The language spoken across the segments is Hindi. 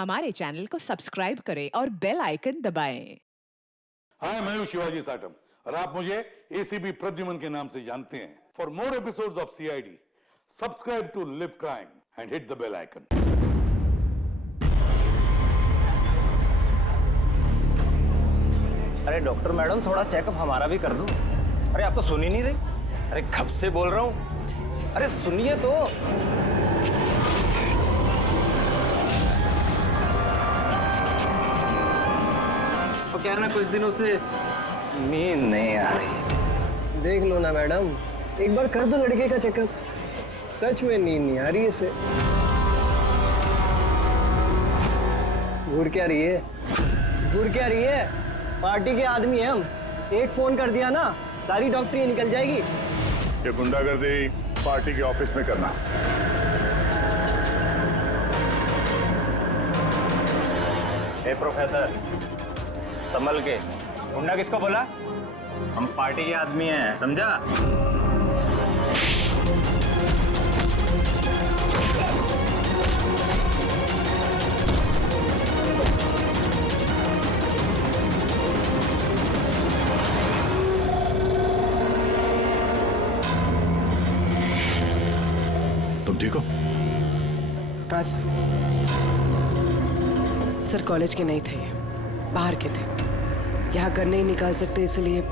हमारे चैनल को सब्सक्राइब करें और बेल आइकन दबाएं। हाय, मैं हूं शिवाजी साटम और आप मुझे एसीपी प्रद्युमन के नाम से जानते हैं। For more episodes of CID, subscribe to live crime and hit the bell icon. अरे डॉक्टर मैडम, थोड़ा चेकअप हमारा भी कर दो। अरे आप तो सुन ही नहीं रही। अरे कब से बोल रहा हूँ, अरे सुनिए तो। तो क्या है ना, कुछ दिनों से नींद नहीं आ रही। देख लो ना मैडम, एक बार कर दो लड़के का चेकअप। सच में नींद नहीं आ रही है इसे। घूर क्या रही है? घूर क्या रही है? पार्टी के आदमी हैं हम। एक फोन कर दिया ना, सारी डॉक्टरी निकल जाएगी। ये गुंडागर्दी पार्टी के ऑफिस में करना। ए प्रोफेसर, संभल के। गुंडा किसको बोला? हम पार्टी के आदमी हैं, समझा? तुम ठीक हो? हाँ सर, कॉलेज के नहीं थे, ये बाहर के थे। यहाँ घर नहीं निकाल सकते, इसलिए।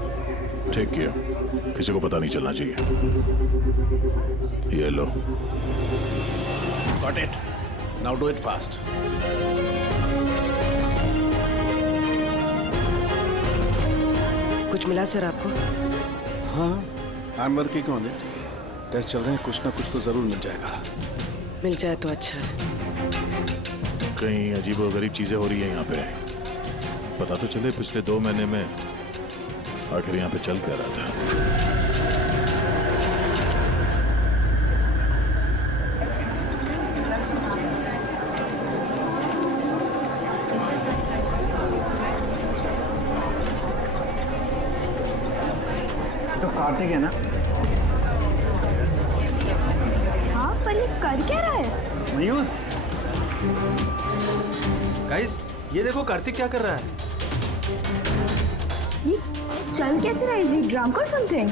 ठीक किया, किसी को पता नहीं चलना चाहिए। ये लो। Got it. Now do it fast. कुछ मिला सर आपको? हाँ, I'm working on it. Test चल रहे हैं, कुछ ना कुछ तो जरूर मिल जाएगा। मिल जाए तो अच्छा है। कहीं अजीबोगरीब चीजें हो रही है यहाँ पे। पता तो चले पिछले 2 महीने में आखिर यहाँ पे चल क्या रहा था। तो कार्तिक है ना? हाँ, पर ये कर क्या रहा है? मयूर, गाइस, ये देखो कार्तिक क्या कर रहा है। ये चल कैसे रहा है? इज ही ड्रंक और something?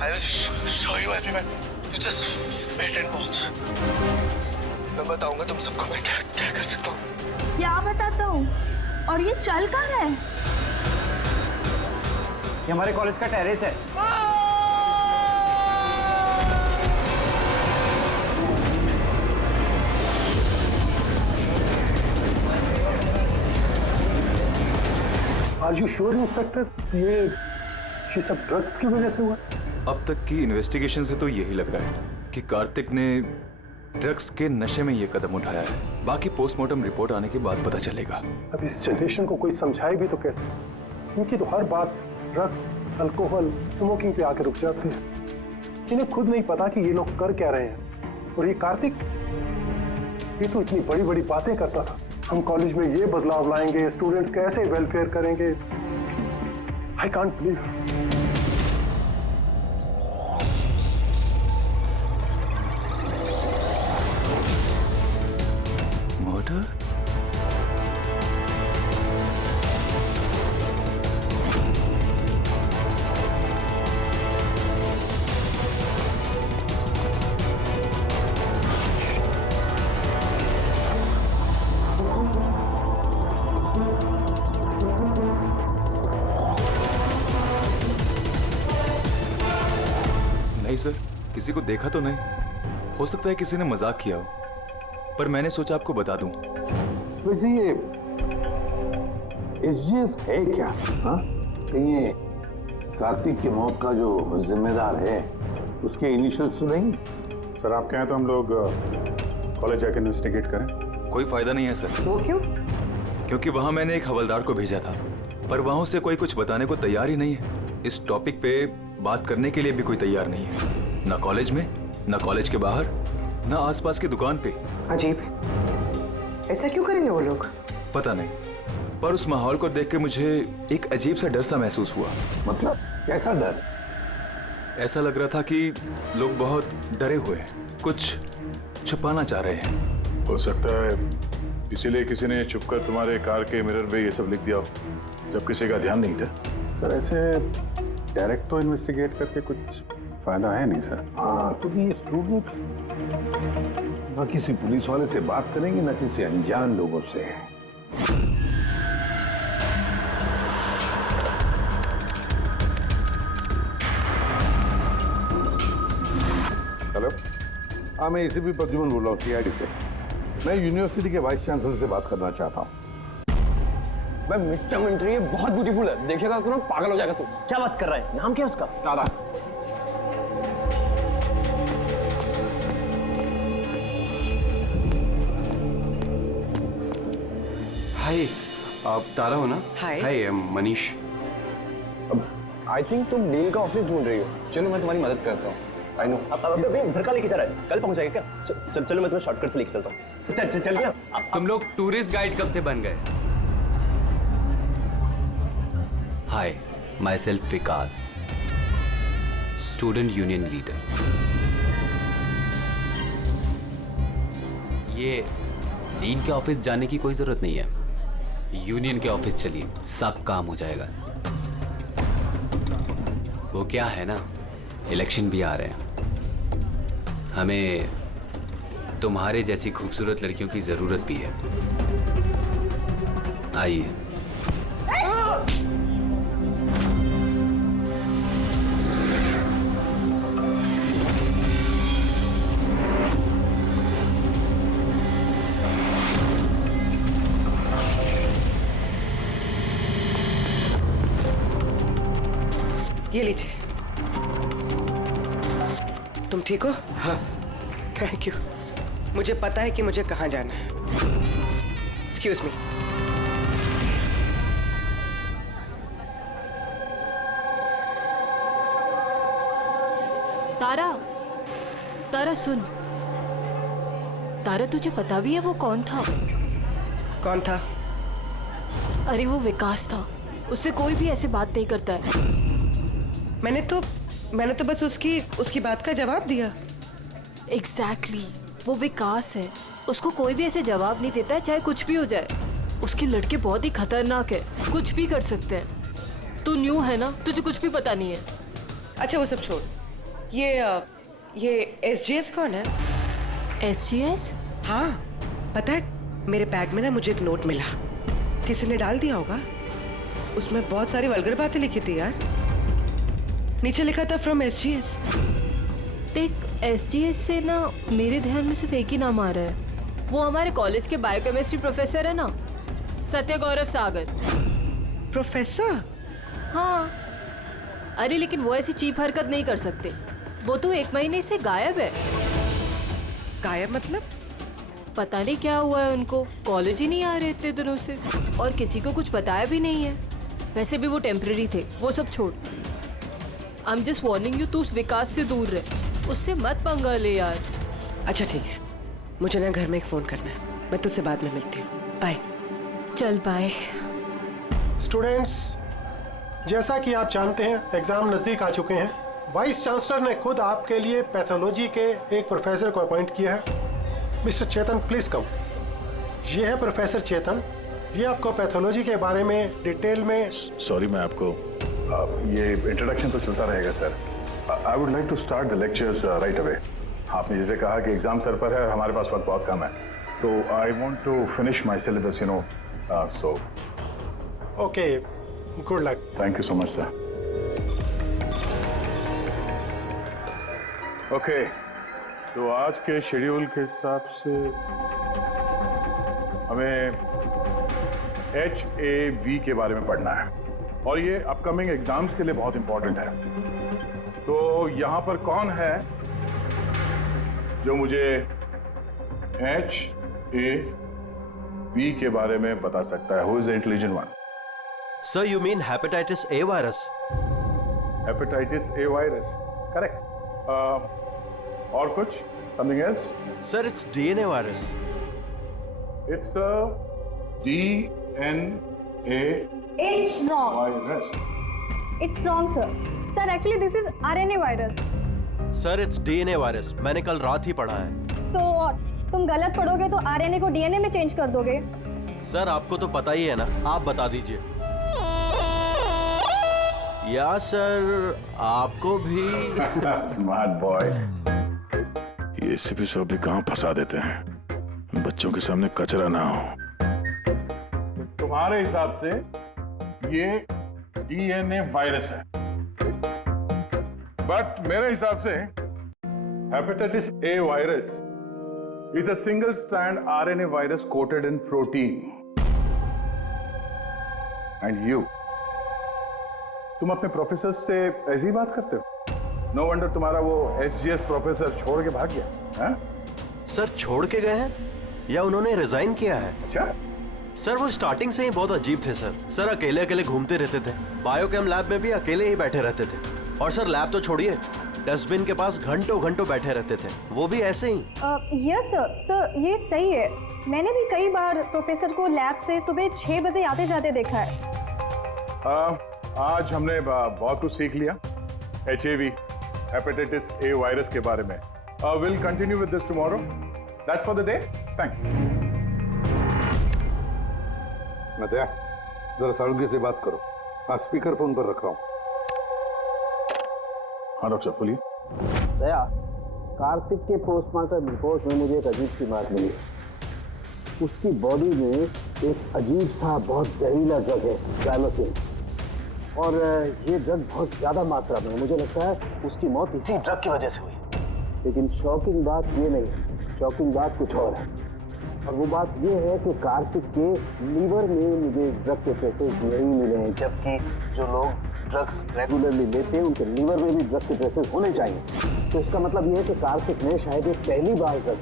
I will show you everyone. You just wait and watch. मैं बताऊंगा तुम सबको मैं क्या क्या कर सकता हूँ। क्या बताता हूँ? और ये चल कहाँ रहा है? ये हमारे कॉलेज का टेरेस है। Are you sure, inspector? ये सब ड्रग्स की वजह से हुआ? अब तक की इन्वेस्टिगेशन से तो यही लग रहा है कि कार्तिक ने ड्रग्स के नशे में ये कदम उठाया है। बाकी पोस्टमार्टम रिपोर्ट आने के बाद पता चलेगा। अब इस जनरेशन को कोई समझाए भी तो कैसे? इनकी तो हर बात ड्रग्स, अल्कोहल, स्मोकिंग पे आके रुक जाते हैं। इन्हें खुद नहीं पता कि ये लोग कर क्या रहे हैं। और ये कार्तिक, ये तो इतनी बड़ी बड़ी बातें करता था। हम कॉलेज में ये बदलाव लाएंगे, स्टूडेंट्स कैसे वेलफेयर करेंगे। I can't believe. मर्डर? नहीं सर, किसी को देखा तो नहीं। हो सकता है किसी ने मजाक किया हो, पर मैंने सोचा आपको बता दूं। वैसे ये एसजीएस है क्या? हाँ, ये कार्तिक की मौत का जो जिम्मेदार है उसके इनिशियल्स तो नहीं? सर आप कहें तो हम लोग कॉलेज जाकर इन्वेस्टिगेट करें। कोई फायदा नहीं है सर। वो क्यों? क्योंकि वहां मैंने एक हवलदार को भेजा था, पर वहां से कोई कुछ बताने को तैयार ही नहीं है। इस टॉपिक पे बात करने के लिए भी कोई तैयार नहीं है, ना कॉलेज में, ना कॉलेज के बाहर, ना आसपास की दुकान पे। अजीब, ऐसा क्यों करेंगे वो लोग? पता नहीं, पर उस माहौल को देख के मुझे एक अजीब सा डर सा महसूस हुआ। मतलब कैसा डर? ऐसा लग रहा था कि लोग बहुत डरे हुए हैं, कुछ छुपाना चाह रहे हैं। हो सकता है इसीलिए किसी ने छुपकर तुम्हारे कार के मिरर पे ये सब लिख दिया हो, जब किसी का ध्यान नहीं था। सर ऐसे डायरेक्ट तो इन्वेस्टिगेट करके कुछ फायदा है नहीं सर। हाँ, तो ये स्टूडेंट्स ना किसी पुलिस वाले से बात करेंगे ना किसी अनजान लोगों से। हेलो, हाँ मैं एसीपी प्रद्युमन बोल रहा हूँ सीआईडी से। मैं यूनिवर्सिटी के वाइस चांसलर से बात करना चाहता हूँ। भाई मिस्टर मिलिट्री बहुत ब्यूटीफुल है, देखेगा तो ना पागल हो जाएगा तू। क्या बात कर रहा है? नाम क्या है उसका? तारा। हाय, आप तारा हो ना? हाय। हाय, मनीष। आई थिंक तुम डील का ऑफिस ढूंढ रही हो। चलो मैं तुम्हारी मदद करता हूँ। I know. अब उधर का लेके जा रहा है, कल पहुंचाएगा क्या? चलो मैं तुम्हें शॉर्टकट से लेके चलता हूँ। चल क्या? तुम लोग टूरिस्ट गाइड कब से बन गए? Hi, myself Vikas, student union leader. ये डीन के ऑफिस जाने की कोई जरूरत नहीं है, यूनियन के ऑफिस चलिए, सब काम हो जाएगा। वो क्या है ना, इलेक्शन भी आ रहे हैं, हमें तुम्हारे जैसी खूबसूरत लड़कियों की जरूरत भी है। आइए। ये लीजिए। तुम ठीक हो? हाँ, थैंक यू। मुझे पता है कि मुझे कहाँ जाना है। Excuse me. तारा, तारा सुन। तारा तुझे पता भी है वो कौन था? कौन था? अरे वो विकास था, उससे कोई भी ऐसे बात नहीं करता है। मैंने तो बस उसकी बात का जवाब दिया। एग्जैक्टली, वो विकास है, उसको कोई भी ऐसे जवाब नहीं देता है, चाहे कुछ भी हो जाए। उसके लड़के बहुत ही खतरनाक है, कुछ भी कर सकते हैं। तू न्यू है ना, तुझे कुछ भी पता नहीं है। अच्छा वो सब छोड़, ये SGS कौन है? SGS? हाँ, पता है मेरे बैग में ना मुझे एक नोट मिला, किसी ने डाल दिया होगा। उसमें बहुत सारी वल्गर बातें लिखी थी यार। नीचे लिखा था फ्रॉम SGS। देख, SGS से ना मेरे ध्यान में सिर्फ एक ही नाम आ रहा है। वो हमारे कॉलेज के बायोकेमिस्ट्री प्रोफेसर है ना, सत्य गौरव सागर। प्रोफेसर? हाँ। अरे लेकिन वो ऐसी चीप हरकत नहीं कर सकते। वो तो 1 महीने से गायब है। गायब मतलब? पता नहीं क्या हुआ है उनको, कॉलेज ही नहीं आ रहे इतने दिनों से, और किसी को कुछ बताया भी नहीं है। वैसे भी वो टेम्पररी थे, वो सब छोड़। I am just warning you, तू उस विकास से दूर रहे, उससे मत पंगा ले यार। अच्छा ठीक है, मुझे ना घर में एक फोन करना है, मैं तुझसे बाद में मिलती हूँ। बाय। चल बाय। स्टूडेंट्स, जैसा कि आप जानते हैं एग्जाम नजदीक आ चुके हैं। वाइस चांसलर ने खुद आपके लिए पैथोलॉजी के एक प्रोफेसर को अपॉइंट किया है। Mister Chetan please come. ये है प्रोफेसर चेतन, ये आपको पैथोलॉजी के बारे में डिटेल में। सॉरी, मैं आपको ये इंट्रोडक्शन तो चलता रहेगा sir. I would like to start the lectures right away. आपने जैसे कहा कि एग्जाम सर पर है और हमारे पास वक्त बहुत कम है, तो I want to finish my syllabus, you know, so okay, good luck. Thank you so much sir. Okay, तो आज के शेड्यूल के हिसाब से हमें HAV के बारे में पढ़ना है और ये अपकमिंग एग्जाम्स के लिए बहुत इंपॉर्टेंट है। तो यहां पर कौन है जो मुझे HAV के बारे में बता सकता है? Who is the intelligent one? Sir, you mean hepatitis A virus? Hepatitis A virus, correct. और कुछ? Something else? Sir, it's DNA virus. It's DNA It's wrong. virus. It's wrong, sir. Sir, actually this is RNA virus. Sir, it's DNA virus, मैंने कल रात ही पढ़ा है। So what? तुम गलत पढ़ोगे तो आरएनए को डीएनए में चेंज कर दोगे। सर आपको तो पता ही है ना, आप बता दीजिए। या सर आपको भी। Smart boy. ये एसीपी सब भी कहाँ फंसा देते हैं, बच्चों के सामने कचरा ना हो। तुम्हारे हिसाब से ये डीएनए वायरस है, बट मेरे हिसाब से hepatitis A virus is a single strand RNA virus coated in protein. And you, तुम अपने प्रोफेसर से ऐसी बात करते हो? No wonder तुम्हारा वो SGS प्रोफेसर छोड़ के भाग गया, हैं? सर छोड़ के गए हैं या उन्होंने रिजाइन किया है? अच्छा? सर वो स्टार्टिंग से ही बहुत अजीब थे सर। सर अकेले अकेले घूमते रहते थे, बायोकेम लैब में भी अकेले ही बैठे रहते थे, और सर लैब तो छोड़िए, डस्टबिन के पास घंटों घंटों बैठे रहते थे, वो भी ऐसे ही। यस सर, ये सही है। मैंने भी कई बार प्रोफेसर को लैब से सुबह 6 बजे आते जाते देखा है। आज हमने बहुत कुछ सीख लिया HIV, हेपेटाइटिस ए वायरस के बारे में। Will continue with this tomorrow. That's for the day. Thank you. Nadiya, जरा सालुंगी से बात करो। हाँ, स्पीकर फोन पर रख रहा हूँ। हाँ डॉक्टर बोलिए। दया, कार्तिक के पोस्टमार्टम रिपोर्ट में मुझे एक अजीब सी बात मिली। उसकी बॉडी में एक अजीब सा बहुत जहरीला ड्रग है, ट्राइमोसिन, और ये ड्रग बहुत ज़्यादा मात्रा में। मुझे लगता है उसकी मौत इसी ड्रग की वजह से हुई। लेकिन शॉकिंग बात ये नहीं है, शॉकिंग बात कुछ और है। और वो बात ये है कि कार्तिक के लीवर में मुझे ड्रग के ट्रेसेस नहीं मिले हैं, जबकि जो लोग ड्रग्स रेगुलरली लेते हैं उनके लीवर में भी ड्रग के ट्रेसेस होने चाहिए। तो इसका मतलब ये है कि कार्तिक ने शायद ये पहली बार ड्रग,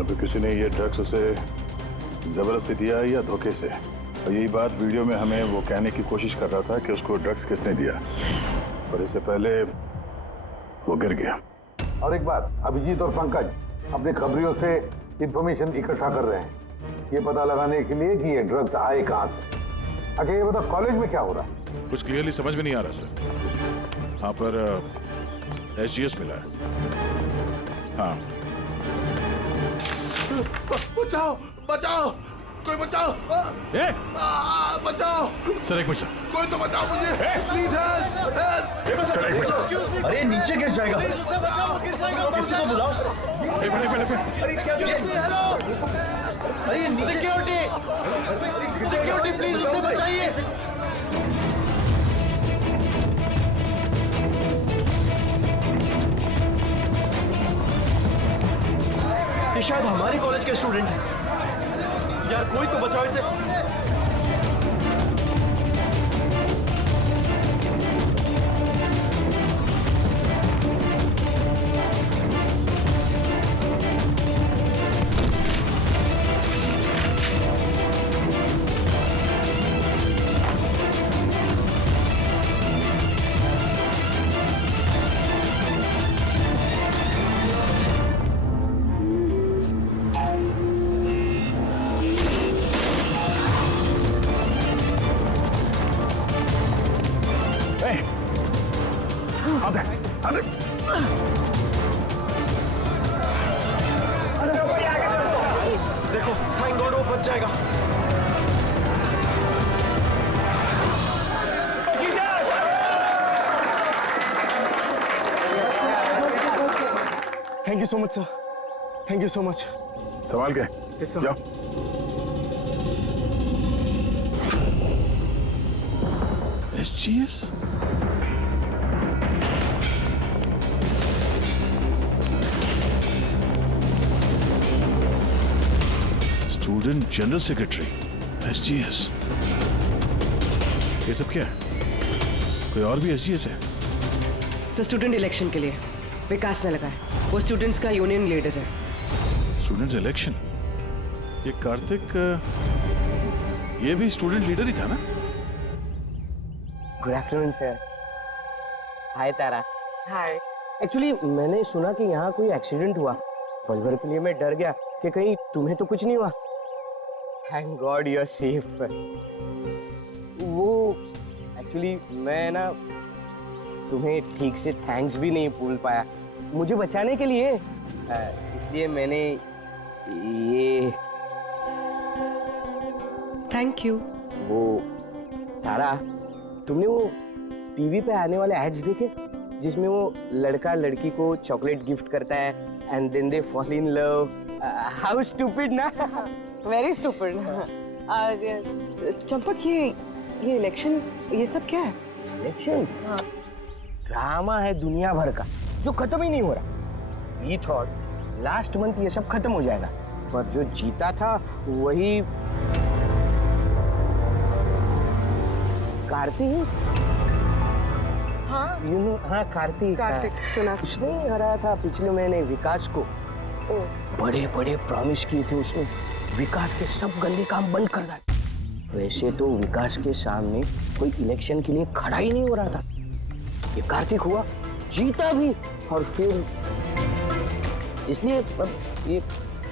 अभी किसी ने ये ड्रग्स उसे जबरदस्ती दिया या धोखे से। और यही बात वीडियो में हमें वो कहने की कोशिश कर रहा था कि उसको ड्रग्स किसने दिया, पर इससे पहले वो गिर गया। और एक बात, अभिजीत और पंकज अपने खबरियों से इंफॉर्मेशन इकट्ठा कर रहे हैं, ये पता लगाने के लिए कि ये ड्रग्स आए कहाँ से। अच्छा ये बताओ, कॉलेज में क्या हो रहा है? कुछ क्लियरली समझ में नहीं आ रहा सर। हाँ पर SGS मिला है। हाँ। बचाओ बचाओ, कोई बचाओ। बचाओ सर एक मिनट। कोई तो बचाओ मुझे, प्लीज हेल्प। सर एक मिनट। अरे नीचे गिर जाएगा, किसी को बुलाओ सर। अरे सिक्योरिटी, सिक्योरिटी प्लीज उसे बचाइए। ये शायद हमारे कॉलेज के स्टूडेंट हैं। यार कोई तो बचाओ इसे। देखो थैंक गॉड वो बच जाएगा। Thank you so much sir, thank you so much. संभाल के जाओ। SGS? Student general secretary SGS। ये सब क्या है? कोई और भी SGS है? सर स्टूडेंट इलेक्शन के लिए विकास ने लगाया। वो स्टूडेंट्स का यूनियन लीडर है। Student election? ये कार्तिक ये भी स्टूडेंट लीडर ही था ना? Good afternoon sir. Hi Tara. Hi. Actually मैंने सुना कि यहाँ कोई एक्सीडेंट हुआ, पल भर के लिए मैं डर गया कि कहीं तुम्हें तो कुछ नहीं हुआ। Thank god you are safe. वो एक्चुअली मैं ना तुम्हें ठीक से थैंक्स भी नहीं बोल पाया मुझे बचाने के लिए, इसलिए मैंने ये थैंक यू। वो तारा, तुमने वो टीवी पे आने वाले एड्स देखे जिसमें वो लड़का लड़की को चॉकलेट गिफ्ट करता है and then they fall in love? How stupid ना। Very stupid. चंपक, ये इलेक्शन, ये सब क्या है? इलेक्शन ड्रामा है दुनिया भर का जो खत्म ही नहीं हो रहा। वी थॉट लास्ट मंथ ये सब खत्म हो जाएगा, पर जो जीता था वही कार्तिक। हाँ, यू नो, हाँ कार्तिक सुना। उसने हराया था पिछले महीने विकास को। बड़े बड़े प्रॉमिस किए थे उसने, विकास के सब गंदे काम बंद कर डाले। वैसे तो विकास के सामने कोई इलेक्शन के लिए खड़ा ही नहीं हो रहा था। ये कार्तिक हुआ, जीता भी, और फिर इसलिए ये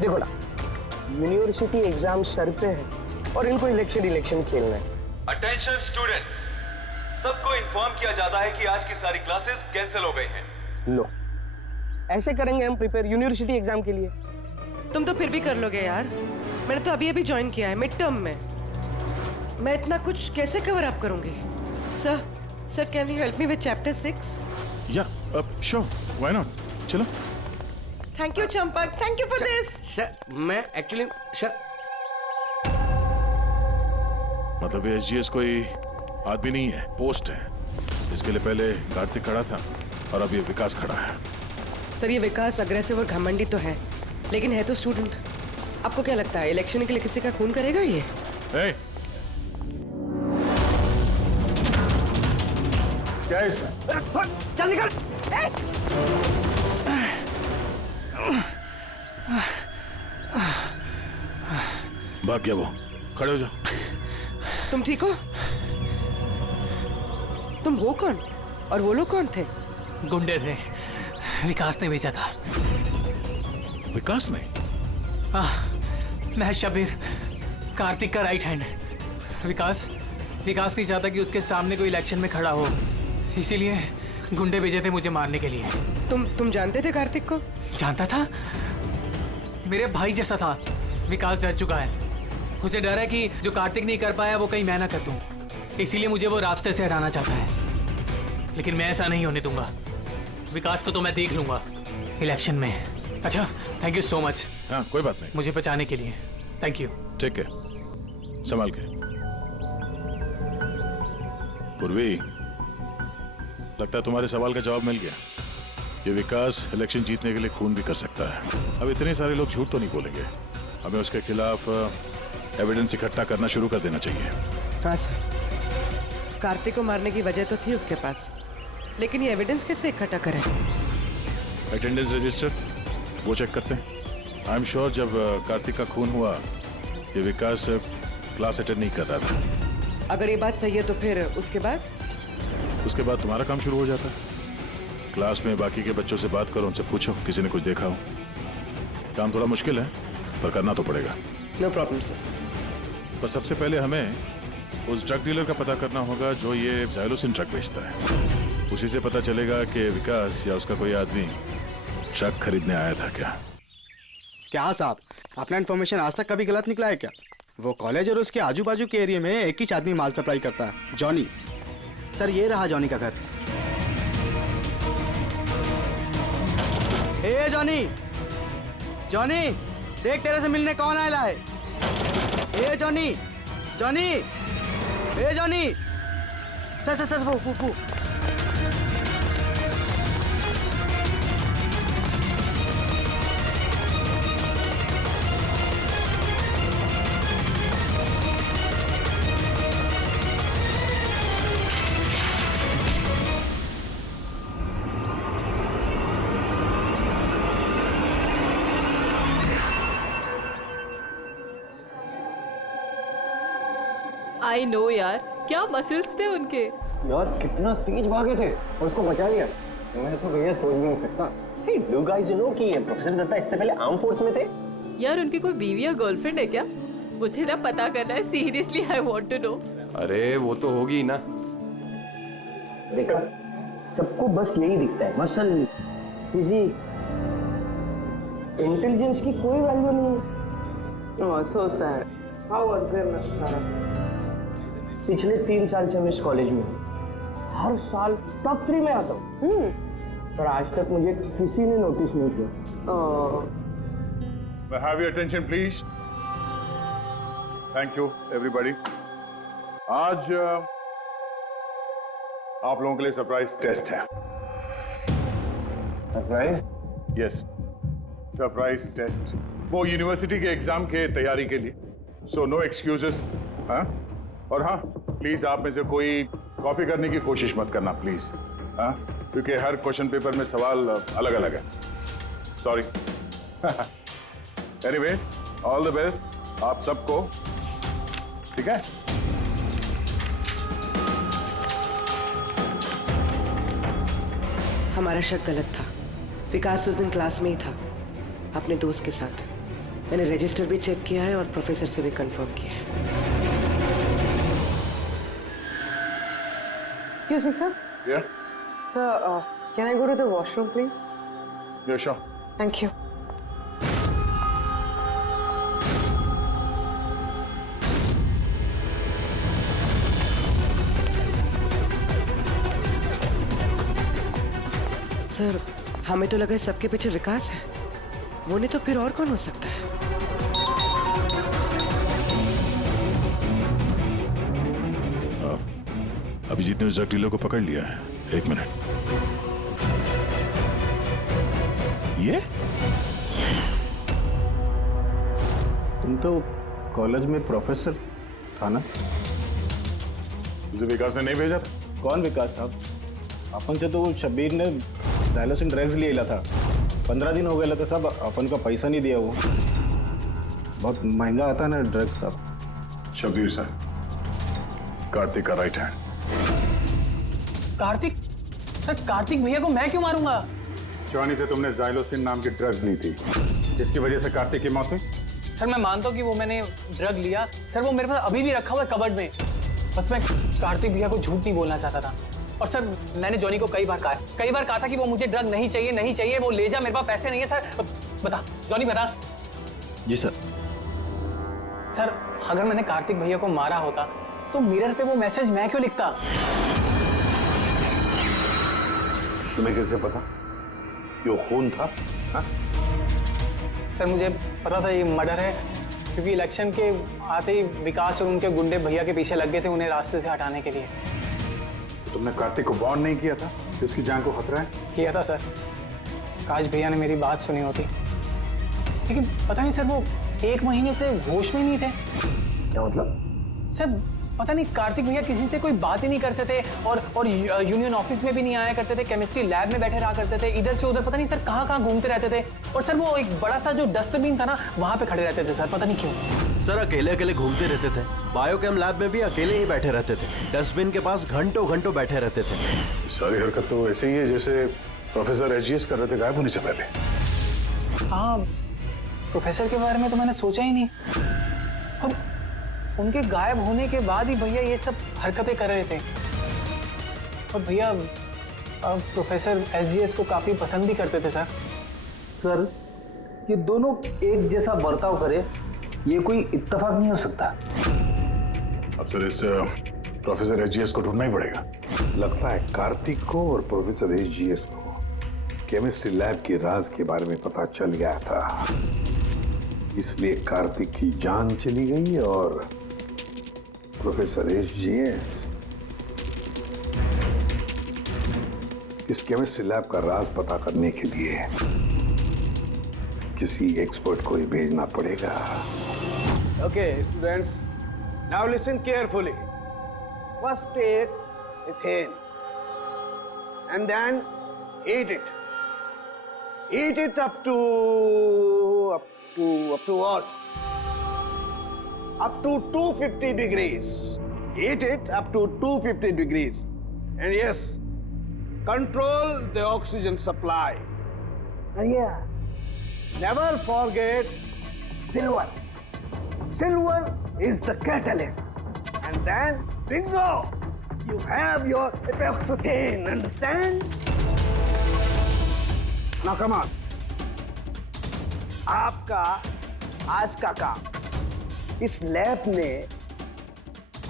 देखो ना, यूनिवर्सिटी एग्जाम सर पे है और इनको इलेक्शन खेलना है। अटेंशन स्टूडेंट्स, सबको इन्फॉर्म किया जाता है कि आज की सारी क्लासेस कैंसिल हो गई हैं। लो, ऐसे करेंगे हम प्रिपेयर यूनिवर्सिटी एग्जाम के लिए। तुम तो फिर भी कर लोगे यार, मैंने तो अभी ज्वाइन किया है मिड टर्म में। मैं इतना कुछ कैसे कवर अप करूंगी? Sir can you help me with chapter 6? या श्योर, व्हाई नॉट, चलो। Thank you Champak, thank you for this. Sir मैं एक्चुअली सर, मतलब ये एसजीएस कोई आदमी नहीं है, पोस्ट है। इसके लिए पहले कार्तिक खड़ा था और अब ये विकास खड़ा है। सर ये विकास अग्रेसिव और घमंडी तो है, लेकिन है तो स्टूडेंट। आपको क्या लगता है इलेक्शन के लिए किसी का खून करेगा ये? hey! क्या है इसमें? चल निकल। भाग गया वो, खड़े हो जाओ। तुम ठीक हो? तुम हो कौन और वो लोग कौन थे? गुंडे थे, विकास ने भेजा था। विकास ने? मैं शबीर, कार्तिक का राइट हैंड। विकास नहीं चाहता कि उसके सामने कोई इलेक्शन में खड़ा हो, इसीलिए गुंडे भेजे थे मुझे मारने के लिए। तुम जानते थे कार्तिक को? जानता था, मेरे भाई जैसा था। विकास डर चुका है, उसे डर है कि जो कार्तिक नहीं कर पाया वो कहीं मैं ना कर दूं, इसीलिए मुझे वो रास्ते से हटाना चाहता है। लेकिन मैं ऐसा नहीं होने दूंगा। विकास को तो मैं देख लूंगा इलेक्शन में। अच्छा, थैंक यू सो मच। हाँ, कोई बात नहीं, मुझे बचाने के लिए थैंक यू। ठीक है, संभाल के। पूर्वी, लगता है तुम्हारे सवाल का जवाब मिल गया। ये विकास इलेक्शन जीतने के लिए खून भी कर सकता है। अब इतने सारे लोग झूठ तो नहीं बोलेंगे, हमें उसके खिलाफ एविडेंस इकट्ठा करना शुरू कर देना चाहिए। हाँ सर, कार्तिक को मारने की वजह तो थी उसके पास, लेकिन ये एविडेंस कैसे इकट्ठा करें? अटेंडेंस रजिस्टर वो चेक करते हैं। आई एम श्योर जब कार्तिक का खून हुआ ये विकास क्लास अटेंड नहीं कर रहा था। अगर ये बात सही है तो फिर उसके बाद तुम्हारा काम शुरू हो जाता है। क्लास में बाकी के बच्चों से बात करो, उनसे पूछो किसी ने कुछ देखा हो। काम थोड़ा मुश्किल है पर करना तो पड़ेगा। No problem sir. पर सबसे पहले हमें उस ड्रग डीलर का पता करना होगा जो ये ज़ाइलोसिन ड्रग बेचता है। उसी से पता चलेगा कि विकास या उसका कोई आदमी ड्रग खरीदने आया था क्या साहब, अपना इन्फॉर्मेशन आज तक कभी गलत निकला है क्या? वो कॉलेज और उसके आजू बाजू के एरिया में एक ही आदमी माल सप्लाई करता है, जॉनी। सर ये रहा जॉनी का घर। ए जॉनी, जॉनी देख तेरे से मिलने कौन आया है। ए जॉनी, जॉनी, ए जॉनी। सर वो आई नो यार, क्या मसल्स थे उनके। यार कितना तेज भागे थे और उसको बचा लिया। मैं तो भैया सोच भी नहीं सकता। Hey, do you guys know कि प्रोफेसर दत्ता इससे पहले आर्म फोर्स में थे? यार उनकी कोई बीवी या गर्लफ्रेंड है क्या? मुझे ना पता करना है, seriously I want to know. अरे वो तो होगी ही ना। देखा, सबको बस यही दिखता है, मसल, फिजिक। इंटेलिजेंस की कोई वैल्यू नहीं है। ओह सो सैड, हाउ अनफेयरनेस तारा। पिछले 3 साल से मैं इस कॉलेज में हूँ, हर साल टॉप 3 में आता हूँ, पर आज तक मुझे किसी ने नोटिस नहीं किया। Have your attention, please. Thank you, everybody. आज आप लोगों के लिए सरप्राइज टेस्ट है। सरप्राइज? Yes, surprise test. वो यूनिवर्सिटी के एग्जाम के तैयारी के लिए। So no excuses. हाँ? और हाँ, प्लीज आप में से कोई कॉपी करने की कोशिश मत करना, प्लीज। हाँ? क्योंकि हर क्वेश्चन पेपर में सवाल अलग अलग है। Sorry. Anyways, all the best आप सबको, ठीक है? हमारा शक गलत था। विकास उस दिन क्लास में ही था अपने दोस्त के साथ। मैंने रजिस्टर भी चेक किया है और प्रोफेसर से भी कंफर्म किया है। Excuse me, sir. Yeah. Sir, can I go to the washroom, please? Yeah, sure. Thank you. Sir, हमें तो लगा सबके पीछे विकास है, वो नहीं तो फिर और कौन हो सकता है? अभिजीत ने उस ड्रग डीलर को पकड़ लिया है। 1 मिनट। ये तुम तो कॉलेज में प्रोफेसर था ना? मुझे विकास ने नहीं भेजा था। कौन विकास साहब? अपन से तो शब्बीर ने डायलोसिन ड्रग्स ले था। 15 दिन हो गए था साहब, अपन का पैसा नहीं दिया। वो बहुत महंगा आता ना ड्रग्स साहब। शब्बीर सर, कार्तिक का right hand. Kartik? Sir, Kartik भैया को मैं क्यों मारूंगा? जॉनी से तुमने जाइलोसिन नाम की ड्रग्स ली थी, जिसकी वजह से कार्तिक की मौत हुई। सर, मैं मानता हूँ कि वो मैंने ड्रग लिया। सर, वो मेरे पास अभी भी रखा हुआ है कबर्ड में। बस मैं कार्तिक भैया को झूठ नहीं बोलना चाहता था। और सर, मैंने जॉनी को कई बार कहा था कि वो मुझे ड्रग नहीं चाहिए, वो ले जा, मेरे पास पैसे नहीं है। सर बता, जॉनी बता। जी सर। सर, अगर मैंने कार्तिक भैया को मारा होता तो मिरर पे वो मैसेज मैं क्यों लिखता? तुम्हें कैसे पता कि वो खून था? हा? सर, मुझे पता था ये मर्डर है, क्योंकि इलेक्शन के आते ही विकास और उनके गुंडे भैया के पीछे लग गए थे उन्हें रास्ते से हटाने के लिए। तुमने कार्तिक को वार्न नहीं किया था कि उसकी जान को खतरा है? किया था सर। काश भैया ने मेरी बात सुनी होती, लेकिन पता नहीं सर, वो 1 महीने से होश में नहीं थे। क्या मतलब? सर, पता नहीं, कार्तिक भैया किसी से कोई बात ही नहीं करते थे और यूनियन ऑफिस में भी नहीं आया करते थे। केमिस्ट्री लैब में बैठे रहा करते थे, इधर से उधर पता नहीं सर कहाँ घूमते रहते थे। और सर, वो एक बड़ा सा जो डस्टबिन था ना, वहां पे खड़े रहते थे सर, पता नहीं क्यों। सर, अकेले घूमते रहते थे। बायोकेम लैब में भी अकेले ही बैठे रहते थे। डस्टबिन के पास घंटों बैठे रहते थे। सारी हरकत तो ऐसे ही है जैसे प्रोफेसर एचजीएस कर रहे थे गायब होने से पहले। हाँ, प्रोफेसर के बारे में तो मैंने सोचा ही नहीं। और उनके गायब होने के बाद ही भैया ये सब हरकतें कर रहे थे। और भैया प्रोफेसर एचजीएस को काफी पसंद भी करते थे सर। सर, ये दोनों एक जैसा बर्ताव करे, ये कोई इत्तेफाक नहीं हो सकता। अब सर, इस प्रोफेसर एचजीएस को ढूंढना ही पड़ेगा। लगता है कार्तिक को और प्रोफेसर एचजीएस को केमिस्ट्री लैब के राज के बारे में पता चल गया था, इसलिए कार्तिक की जान चली गई और प्रोफेसर एचजीएस इस केमिस्ट्री लैब का राज पता करने के लिए किसी एक्सपर्ट को ही भेजना पड़ेगा। Okay, students, now listen carefully. First take ethane and then heat it. Heat it up to what? Up to 250 degrees. Heat it up to 250 degrees. And yes, control the oxygen supply. And yeah, never forget silver. Silver is the catalyst. And then, bingo! You have your epoxythane, understand? Now come on. आपका आज का काम। इस लैब ने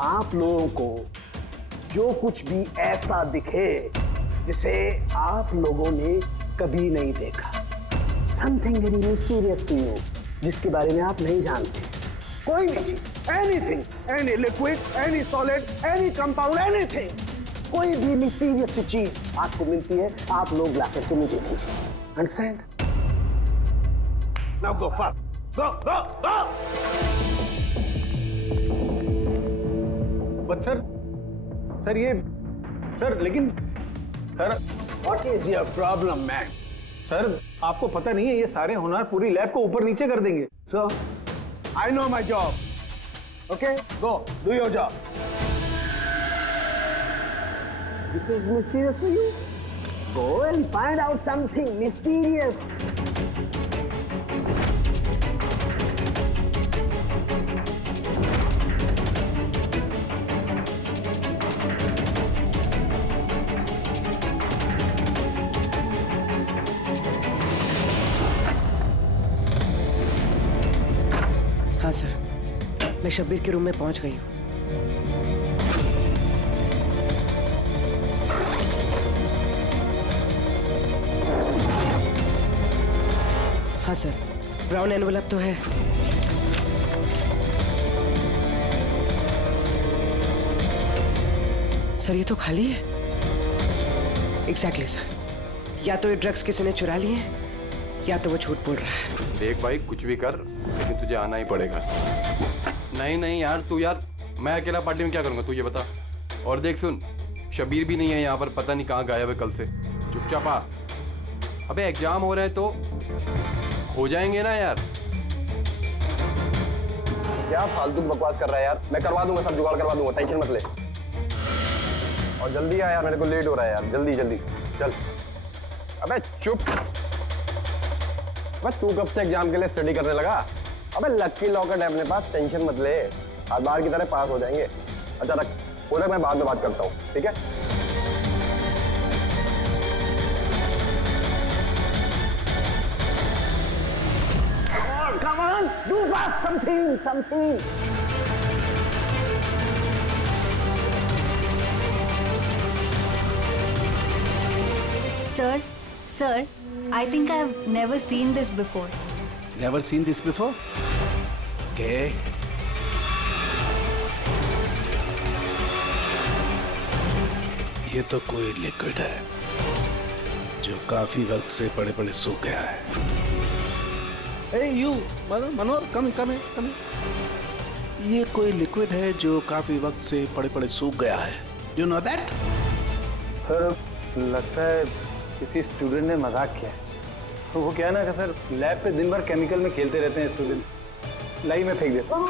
आप लोगों को जो कुछ भी ऐसा दिखे जिसे आप लोगों ने कभी नहीं देखा, something very mysterious to you, जिसके बारे में आप नहीं जानते, कोई भी चीज, anything, any liquid, any solid, any compound, anything, कोई भी मिस्टीरियस चीज आपको मिलती है, आप लोग ला करके मुझे दीजिए। Understand? Now go fast, go go go. But sir ये सर, लेकिन sir, what is your problem man? Sir आपको पता नहीं है ये सारे होनहार पूरी लैब को ऊपर नीचे कर देंगे। So I know my job, okay, go do your job. This is mysterious for you, go and find out something mysterious. हाँ सर, मैं शब्बीर के रूम में पहुंच गई हूँ। हाँ सर, ब्राउन एनवलप तो है। सर ये तो खाली है। एग्जैक्टली सर, या तो ये ड्रग्स किसी ने चुरा लिए हैं या तो वो झूठ बोल रहा है। देख भाई, कुछ भी कर लेकिन तुझे आना ही पड़ेगा। नहीं नहीं यार, तू यार, मैं अकेला पार्टी में क्या करूंगा तू ये बता। और देख सुन, शबीर भी नहीं है यहाँ पर, पता नहीं कहाँ गायब है कल से। चुपचाप आ। अबे एग्जाम हो रहा है तो हो जाएंगे ना यार। क्या फालतू बकवास कर रहा है यार, मैं करवा दूंगा, सब जुगाड़ करवा दूंगा, टेंशन मत ले। और जल्दी आ यार, मेरे को लेट हो रहा है यार, जल्दी जल्दी चल। अबे चुप, बस तू कब से एग्जाम के लिए स्टडी करने लगा? अबे लकी लॉकेट है अपने पास, टेंशन मत ले, आज बार की तरह पास हो जाएंगे। अच्छा रख, बोले मैं बाद में बात करता हूँ, ठीक है? Come on, do fast, something. Sir, I think I've never seen this before. Never seen this before? Okay. ये तो कोई लिक्विड है जो काफी वक्त से पड़े पड़े सूख गया है। Hey you, Manohar, come here. ये कोई लिक्विड है जो काफी वक्त से पड़े पड़े सूख गया है। You know that? सर लगता है किसी स्टूडेंट ने मजाक किया है। तो वो क्या है ना कि सर लैब पे दिन भर केमिकल में खेलते रहते हैं स्टूडेंट, लाई में फेंक देता हूँ।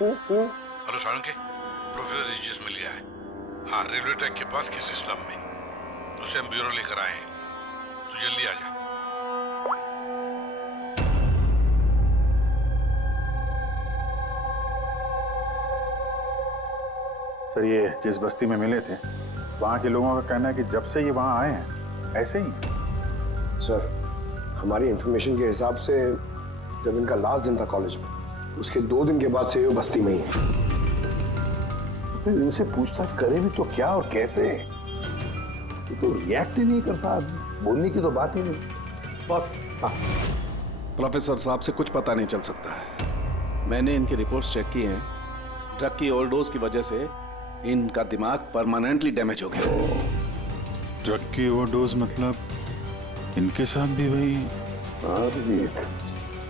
हेलो सारंगे, प्रोफेसर रिजियस मिल गया है। हाँ, रेलवे ट्रैक के पास किसी स्लम में। उसे हम ब्यूरो लेकर आए हैं, तो जल्दी आ जा। सर ये जिस बस्ती में मिले थे, वहाँ के लोगों का कहना है कि जब से ये वहाँ आए हैं ऐसे ही। सर हमारी इंफॉर्मेशन के हिसाब से जब इनका लास्ट दिन था कॉलेज में, उसके 2 दिन के बाद से ये बस्ती में ही है। फिर इनसे पूछताछ करें भी तो क्या और कैसे? ये तो रिएक्ट ही नहीं करता, बोलने की तो बात ही नहीं। बॉस, प्रोफेसर साहब से कुछ पता नहीं चल सकता है। मैंने इनकी रिपोर्ट्स चेक की हैं। ड्रग की ओवरडोज की वजह से इनका दिमाग परमानेंटली डैमेज हो गया। ड्रग की ओवरडोज मतलब इनके साथ भी वही? हाँ अभिजीत,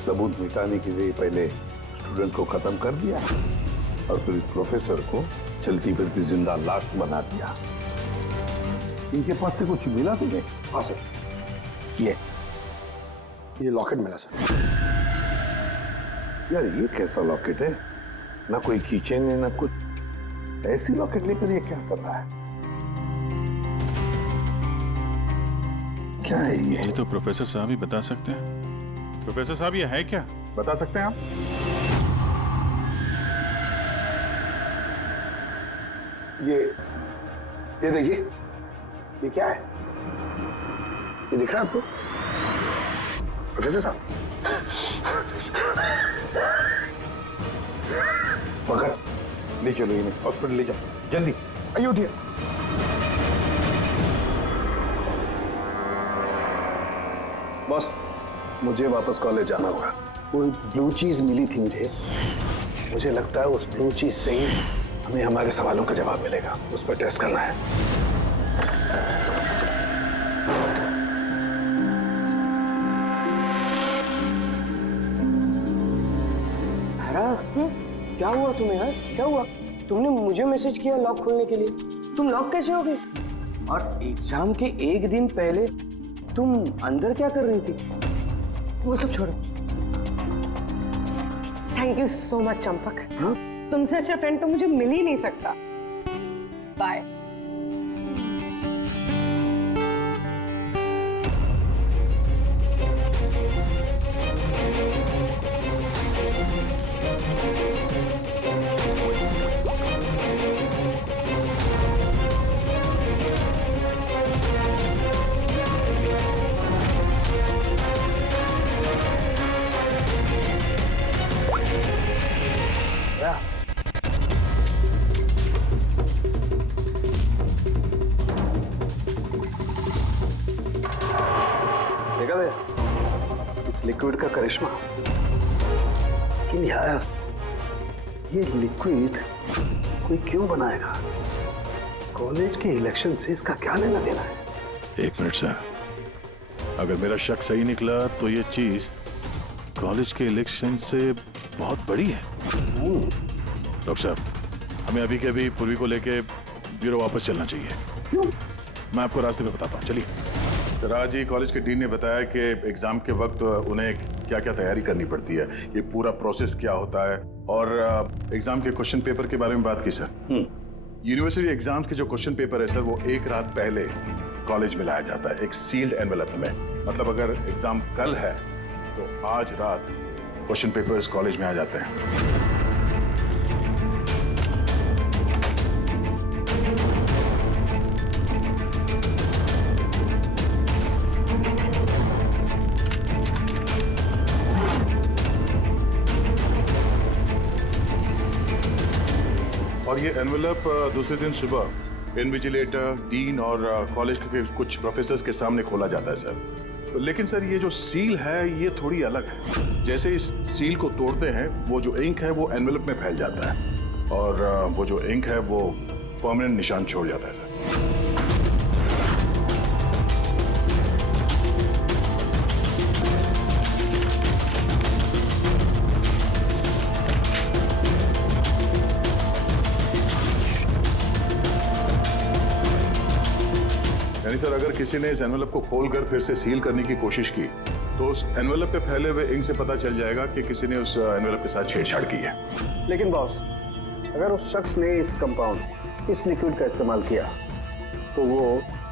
सबूत मिटाने के लिए पहले स्टूडेंट को खत्म कर दिया और फिर प्रोफेसर को चलती फिरती जिंदा लाश बना दिया। इनके पास से कुछ मिला तुझे? हाँ सर, ये लॉकेट मिला सर। यार ये कैसा लॉकेट है? ना कोई कीचेन है ना कुछ, ऐसी लॉकेट लेकर ये क्या कर रहा है? क्या है ये? ये तो प्रोफेसर साहब ही बता सकते हैं। प्रोफेसर साहब ये है क्या, बता सकते हैं आप? ये देखिए, ये क्या है? ये दिख रहा है आपको प्रोफेसर साहब? भगत ले चलो इन्हें हॉस्पिटल ले जाओ जल्दी। आइए उठिए। बॉस मुझे वापस कॉलेज जाना होगा। वो ब्लू चीज मिली थी मुझे लगता है उस ब्लू चीज से ही हमें हमारे सवालों का जवाब मिलेगा। उस पर टेस्ट करना है। क्या हुआ तुम्हें यार? क्या हुआ? तुमने मुझे मैसेज किया लॉक खोलने के लिए, तुम लॉक कैसे हो गई? और एग्जाम के एक दिन पहले तुम अंदर क्या कर रही थी? वो सब छोड़ो। Thank you so much Champak. तुमसे अच्छा फ्रेंड तो मुझे मिल ही नहीं सकता। बाय। देखा भैया इस लिक्विड का करिश्मा। लेकिन यार ये लिक्विड कोई क्यों बनाएगा? कॉलेज के इलेक्शन से इसका क्या लेना देना है? एक मिनट सर, अगर मेरा शक सही निकला तो ये चीज कॉलेज के इलेक्शन से बहुत बड़ी है। डॉक्टर साहब, हमें अभी के अभी पूर्वी को लेके ब्यूरो वापस चलना चाहिए। क्यों? मैं आपको रास्ते में बताता हूँ, चलिए। तो राज जी, कॉलेज के डीन ने बताया कि एग्जाम के वक्त उन्हें क्या क्या तैयारी करनी पड़ती है, ये पूरा प्रोसेस क्या होता है, और एग्जाम के क्वेश्चन पेपर के बारे में बात की सर। यूनिवर्सिटी एग्जाम्स के जो क्वेश्चन पेपर है सर, वो एक रात पहले कॉलेज में लाया जाता है एक सील्ड एनवेलप में। मतलब अगर एग्जाम कल है तो आज रात क्वेश्चन पेपर्स कॉलेज में आ जाते हैं। और ये एनवेलप दूसरे दिन सुबह इन्विजिलेटर, डीन और कॉलेज के कुछ प्रोफेसर्स के सामने खोला जाता है सर। लेकिन सर ये जो सील है ये थोड़ी अलग है। जैसे इस सील को तोड़ते हैं, वो जो इंक है वो एनवेलप में फैल जाता है और वो जो इंक है वो परमानेंट निशान छोड़ जाता है सर। यानी सर अगर किसी ने इस एनवेलप को खोलकर फिर से सील करने की कोशिश की तो उस एनवेलप पे फैले हुए इंक से पता चल जाएगा कि किसी ने उस एनवेलप के साथ छेड़छाड़ की है। लेकिन बॉस, अगर उस शख्स ने इस कंपाउंड, इस लिक्विड का इस्तेमाल किया तो वो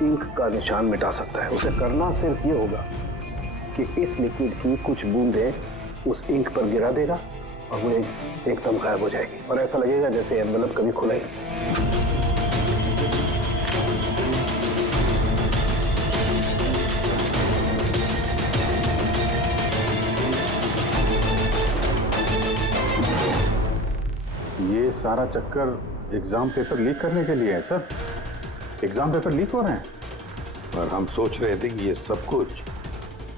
इंक का निशान मिटा सकता है। उसे करना सिर्फ ये होगा कि इस लिक्विड की कुछ बूंदें उस इंक पर गिरा देगा और वो एकदम गायब हो जाएगी और ऐसा लगेगा जैसे एनवेलप कभी खुला ही नहीं। ये सारा चक्कर एग्जाम पेपर लीक करने के लिए है सर। एग्जाम पेपर लीक हो रहे हैं। पर हम सोच रहे थे कि ये सब कुछ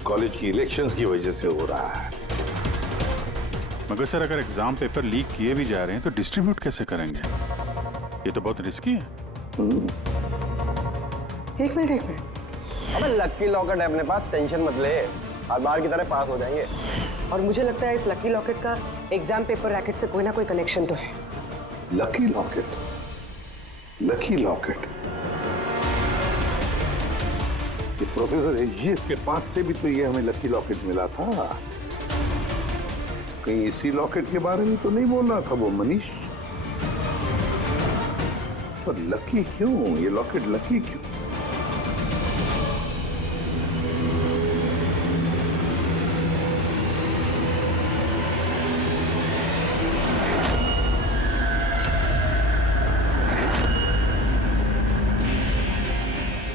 कॉलेज की इलेक्शंस की वजह से हो रहा है। मगर सर अगर एग्जाम पेपर लीक किए भी जा रहे हैं तो डिस्ट्रीब्यूट कैसे करेंगे? ये तो बहुत रिस्की है। एक मिनट। अबे लकी लॉकेट है अपने पास, टेंशन मत ले, हर बार की तरह पास हो जाएंगे। और मुझे लगता है इस लकी लॉकेट का एग्जाम पेपर रैकेट से कोई ना कोई कनेक्शन तो है। Lucky locket? Lucky locket? ये प्रोफेसर एजीएस के पास से भी तो ये हमें लकी लॉकेट मिला था। कहीं इसी लॉकेट के बारे में तो नहीं बोल रहा था वो मनीष? पर लकी क्यों? ये लॉकेट लकी क्यों?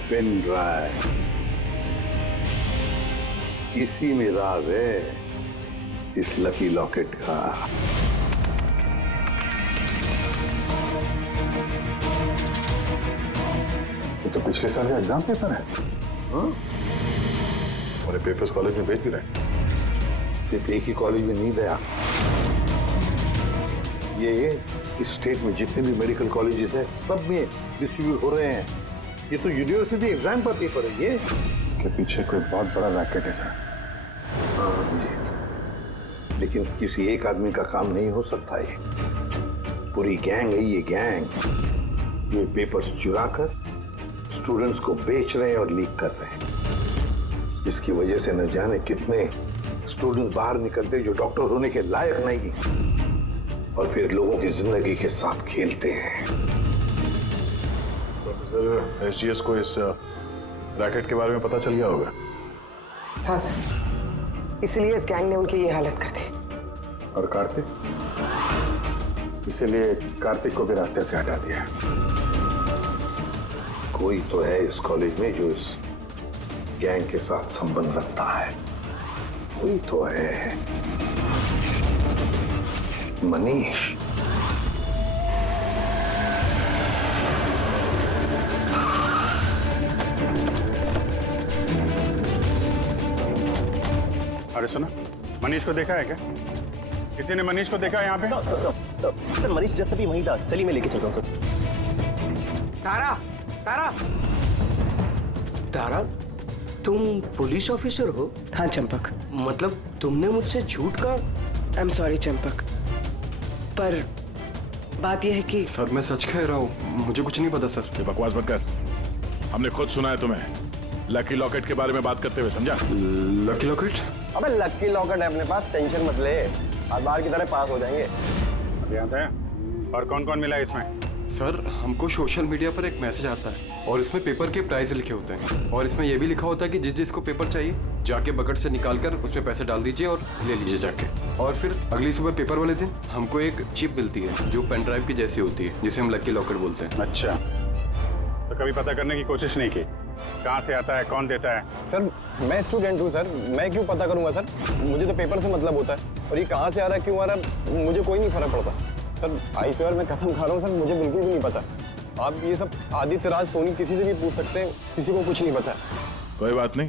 Pen drive. इसी में राज है इस लकी लॉकेट का। ये तो पिछले साल का एग्जाम पेपर है। हाँ? और पेपर्स कॉलेज में भेज भी रहे। सिर्फ एक ही कॉलेज में नहीं गया, ये इस स्टेट में जितने भी मेडिकल कॉलेजेस हैं सब में डिस्ट्रीब्यूट हो रहे हैं। ये तो यूनिवर्सिटी एग्जाम का पेपर है ये। के पीछे कोई बहुत बड़ा रैकेट है सर। हाँ जी, लेकिन किसी एक आदमी का काम नहीं हो सकता। ये पूरी गैंग है, ये गैंग ये पेपर्स चुरा कर स्टूडेंट्स को बेच रहे हैं और लीक कर रहे हैं। इसकी वजह से न जाने कितने स्टूडेंट्स बाहर निकलते जो डॉक्टर होने के लायक नहीं और फिर लोगों की जिंदगी के साथ खेलते हैं। प्रोफेसर एसजीएस को इस रैकेट के बारे में पता चल गया होगा। हाँ सर, इसलिए इस गैंग ने उनकी ये हालत कर दी। और कार्तिक, इसीलिए कार्तिक को भी रास्ते से हटा दिया। कोई तो है इस कॉलेज में जो इस गैंग के साथ संबंध रखता है, कोई तो है। मनीष। अरे सुनो, मनीष को देखा है क्या? किसी ने मनीष को देखा है यहाँ पे? सर मनीष जैसे भी वहीं था। चलिए मैं लेके चल रहा हूँ सर। तारा, तारा, तारा, तुम पुलिस ऑफिसर हो? हाँ चंपक। मतलब तुमने मुझसे झूठ कहा? आई एम सॉरी चंपक, पर बात यह है कि सर मैं सच कह रहा हूँ, मुझे कुछ नहीं पता सर। ये बकवास मत कर, हमने खुद सुना है तुम्हें लकी लॉकेट के बारे में बात करते हुए, समझा? Lucky locket? अबे लकी लॉकेट है अपने पास, टेंशन मत ले, हर बार की तरह पास हो जाएंगे। और कौन कौन मिला इसमें? सर हमको सोशल मीडिया पर एक मैसेज आता है और इसमें पेपर के प्राइस लिखे होते हैं और इसमें यह भी लिखा होता है कि जिस जिसको पेपर चाहिए जाके बकेट से निकाल कर उसमें पैसे डाल दीजिए और ले लीजिए जाके। और फिर अगली सुबह पेपर वाले दिन हमको एक चिप मिलती है जो पेन ड्राइव की जैसी होती है, जिसे हम लकी लॉकेट बोलते हैं। अच्छा, तो कभी पता करने की कोशिश नहीं की कहाँ से आता है, कौन देता है? सर मैं स्टूडेंट हूँ सर, मैं क्यों पता करूँगा सर? मुझे तो पेपर से मतलब होता है और ये कहाँ से आ रहा है, क्यों आ रहा है, मुझे कोई नहीं फर्क पड़ता सर। आई स्वेयर मैं कसम खा रहा हूँ सर, मुझे बिल्कुल भी नहीं पता। आप ये सब आदित्य राज सोनी किसी से भी पूछ सकते हैं, किसी को कुछ नहीं पता। कोई बात नहीं,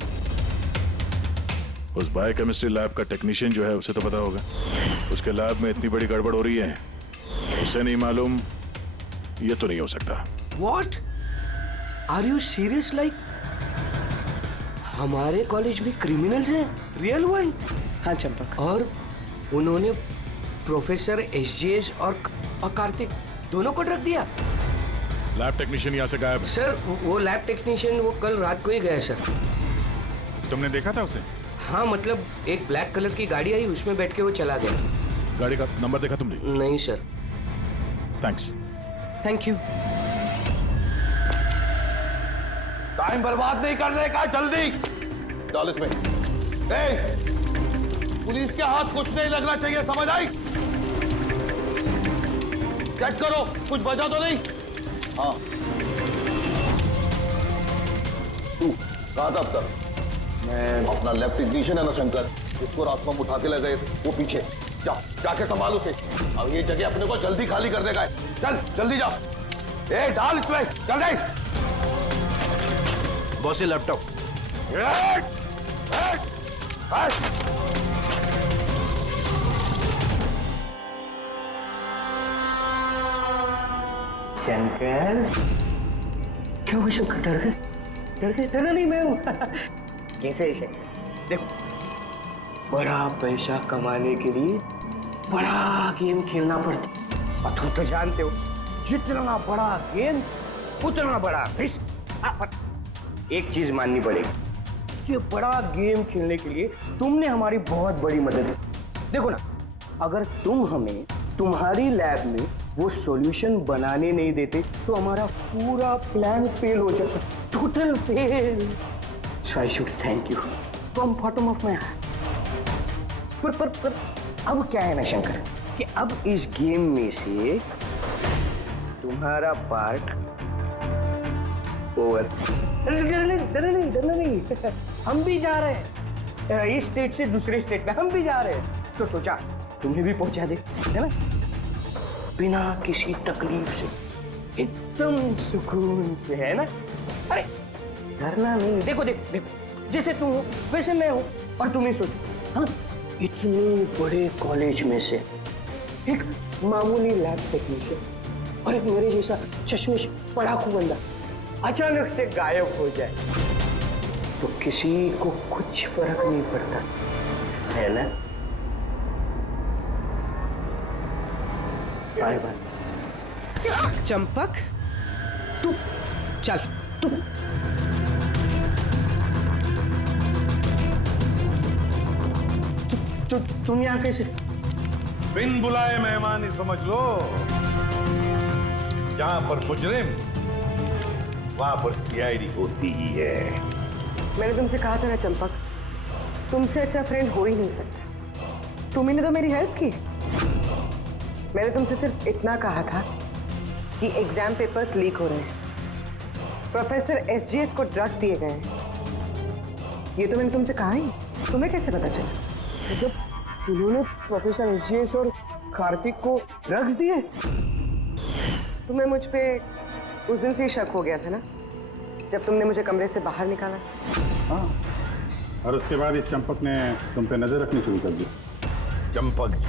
उस बायोकेमिस्ट्री लैब का टेक्नीशियन जो है उसे तो पता होगा। उसके लैब में इतनी बड़ी गड़बड़ हो रही है, उसे नहीं मालूम, ये तो नहीं हो सकता। What? Are you serious? Like हमारे कॉलेज में क्रिमिनल्स हैं, रियल वन? हाँ चंपक। और उन्होंने प्रोफेसर एसजीएस और कार्तिक दोनों को रख दिया। लैब टेक्नीशियन यहाँ से गायब है। सर वो लैब टेक्नीशियन वो कल रात को ही गया सर। तुमने देखा था उसे? हाँ मतलब एक ब्लैक कलर की गाड़ी आई, उसमें बैठ के वो चला गया। गाड़ी का नंबर देखा तुमने? नहीं sir. Thanks. Thank you. Time बर्बाद नहीं करने का, जल्दी डाल इसमें। पुलिस के हाथ कुछ नहीं लगना चाहिए, समझ आई? चेक करो कुछ बचा तो नहीं। हाँ तू कहा था अब तक? मैं अपना लैब टेक्नीशियन है ना शंकर, इसको रात में उठा के ले गए वो पीछे। जाके संभाल उसे। अब ये जगह अपने को जल्दी खाली करने का है, चल जल्दी जा। डाल इसमें जल्दी। बॉस ये लैपटॉप। शंकर क्या हुआ? शंकर डर गए? डर गए? डरा नहीं मैं हूं। कैसे शंकर? देखो बड़ा पैसा कमाने के लिए बड़ा गेम खेलना पड़ता और तुम तो जानते हो जितना बड़ा गेम उतना बड़ा रिस्क। एक चीज माननी पड़ेगी, ये बड़ा गेम खेलने के लिए तुमने हमारी बहुत बड़ी मदद की। देखो ना, अगर तुम हमें तुम्हारी लैब में वो सॉल्यूशन बनाने नहीं देते तो हमारा पूरा प्लान फेल हो जाता, total fail. So I should thank you from bottom of my heart. पर अब क्या है ना शंकर कि अब इस गेम में से तुम्हारा पार्ट ओवर। डरना नहीं, हम भी जा रहे हैं। इस स्टेट से दूसरे स्टेट में हम भी जा रहे हैं, तो सोचा तुम्हें भी पहुंचा दे, है ना? बिना किसी तकलीफ से, एकदम सुकून से, है ना? अरे डरना नहीं। देखो देखो देखो, जैसे तू हो वैसे मैं हूं। और तुम्हें सोचो, हाँ, इतने बड़े कॉलेज में से एक मामूली लैब टेक्नीशियन और एक मेरे जैसा चश्मिश पढ़ाकू बंदा अचानक से गायब हो जाए तो किसी को कुछ फर्क नहीं पड़ता, है ना? Bye bye. चंपक, तू चल, तू तुम यहाँ कैसे? बिन बुलाए मेहमान ही समझ लो। जहां पर मुजरिम वहां पर सीआईडी होती ही है। मैंने तुमसे कहा था ना चंपक, तुमसे अच्छा फ्रेंड हो ही नहीं सकता। तुमने तो मेरी हेल्प की। मैंने तुमसे सिर्फ इतना कहा था कि एग्जाम पेपर्स लीक हो रहे हैं, प्रोफेसर एसजीएस को ड्रग्स दिए गए हैं। ये तो मैंने तुमसे कहा ही। तुम्हें कैसे पता चला? मतलब उन्होंने प्रोफेसर एसजीएस और कार्तिक को ड्रग्स दिए? तुम्हें मुझ पे उस दिन से ही शक हो गया था ना, जब तुमने मुझे कमरे से बाहर निकाला। हाँ, और उसके बाद इस चंपक ने तुम पे नजर रखनी शुरू कर दी। चंपक जी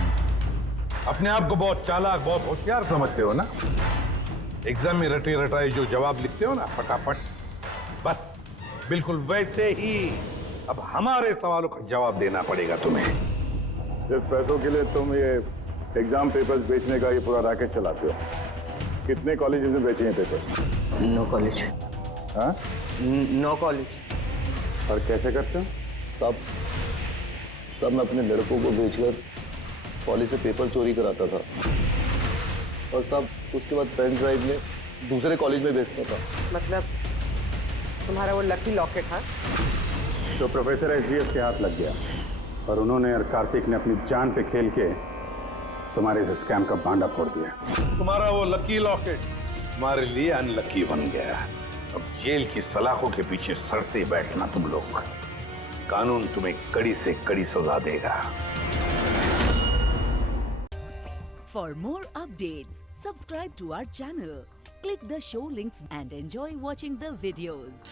अपने आप को बहुत चालाक, बहुत होशियार समझते हो ना? एग्जाम में रटे रटाए जो जवाब लिखते हो ना फटाफट, बस बिल्कुल वैसे ही अब हमारे सवालों का जवाब देना पड़ेगा तुम्हें। जिस पैसों के लिए तुम ये एग्जाम पेपर्स बेचने का ये पूरा रैकेट चलाते हो, कितने कॉलेजेस में बेचे हैं पेपर? 9 कॉलेज। हाँ? 9 कॉलेज। और कैसे करते हो? सब मैं अपने लड़कों को बेचकर कॉलेज से पेपर चोरी कराता था और सब उसके बाद पेन ड्राइव में दूसरे कॉलेज में बेचता था। मतलब तुम्हारा वो लकी लॉकेट, हाँ? तो प्रोफेसर एसजीएस के हाथ लग गया और उन्होंने और कार्तिक ने अपनी जान पे खेल के तुम्हारे इस स्कैम का भांडा फोड़ दिया। तुम्हारा वो लकी लॉकेट तुम्हारे लिए अनलकी बन गया। अब जेल की सलाखों के पीछे सड़ते बैठना तुम लोग। कानून तुम्हें कड़ी से कड़ी सजा देगा। For more updates, subscribe to our channel, click the show links and enjoy watching the videos.